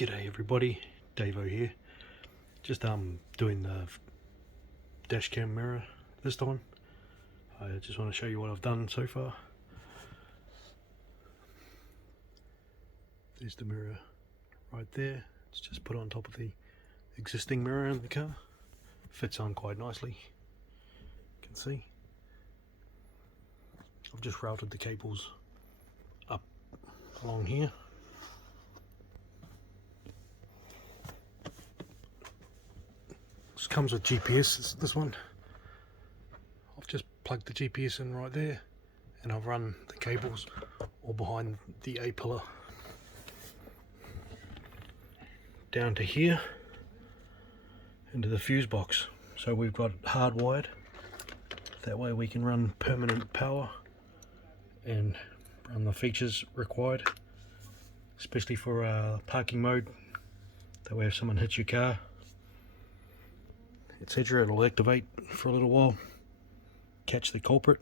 G'day everybody, Davo here. Just doing the dash cam mirror this time. I just want to show you what I've done so far. There's the mirror right there. It's just put on top of the existing mirror in the car. Fits on quite nicely, you can see. I've just routed the cables up along here. This comes with GPS, this one. I've just plugged the GPS in right there and I've run the cables all behind the A pillar down to here into the fuse box. So we've got hardwired, that way we can run permanent power and run the features required, especially for parking mode. That way if someone hits your car, etc., it'll activate for a little while, catch the culprit.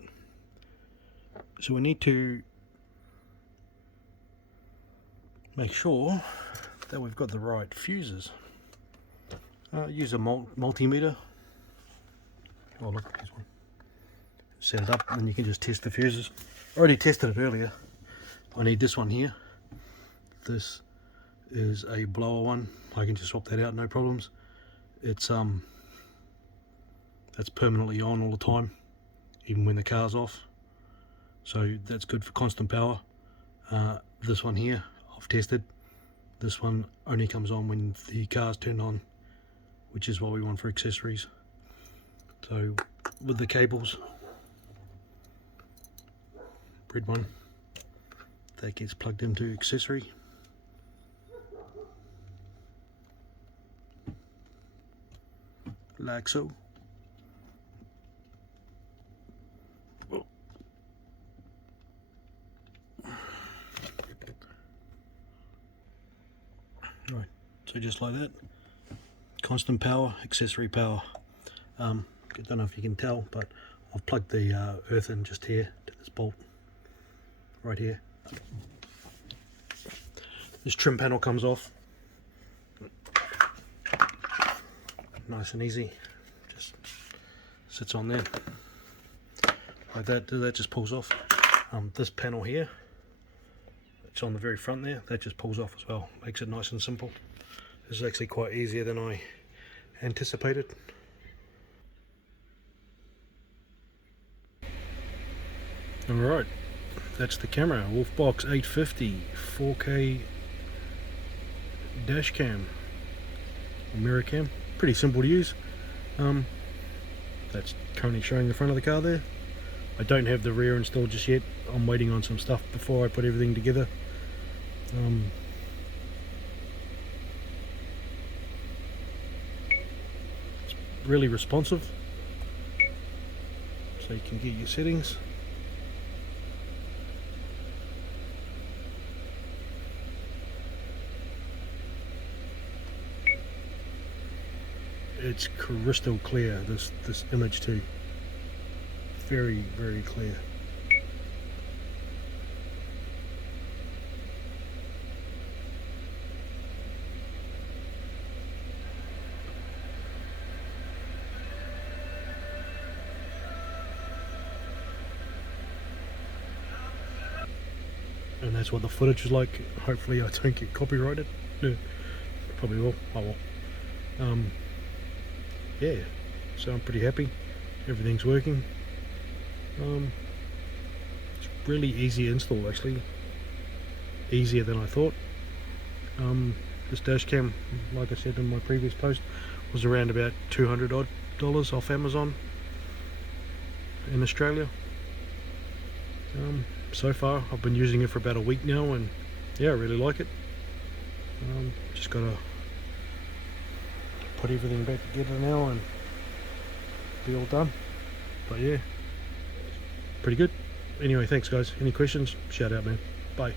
So we need to make sure that we've got the right fuses. Use a multimeter. Oh look, here's one. Set it up and you can just test the fuses. I already tested it earlier. I need this one here. This is a blower one. I can just swap that out, no problems. It's that's permanently on all the time, even when the car's off. So that's good for constant power. This one here, I've tested. This one only comes on when the car's turned on, which is what we want for accessories. So with the cables, red one, that gets plugged into accessory. Like so. Right, so just like that, constant power, accessory power. I don't know if you can tell, but I've plugged the earth in just here to this bolt right here. This trim panel comes off, nice and easy, just sits on there like that. That just pulls off. This panel here, it's on the very front there, that just pulls off as well, makes it nice and simple. This is actually quite easier than I anticipated. Alright, that's the camera, Wolfbox 850 4K dash cam, or mirror cam, pretty simple to use. That's currently showing the front of the car there. I don't have the rear installed just yet. I'm waiting on some stuff before I put everything together. It's really responsive, so you can get your settings. It's crystal clear, this image too. Very, very clear. And that's what the footage is like. Hopefully I don't get copyrighted. Yeah, probably will. I will. Yeah, so I'm pretty happy. Everything's working. It's really easy install, actually. Easier than I thought. This dash cam, like I said in my previous post, was around about $200 odd off Amazon in Australia. So far I've been using it for about a week now, and yeah, I really like it. Just gotta put everything back together now and be all done, but yeah, pretty good. Anyway, thanks guys. Any questions, shout out, man. Bye.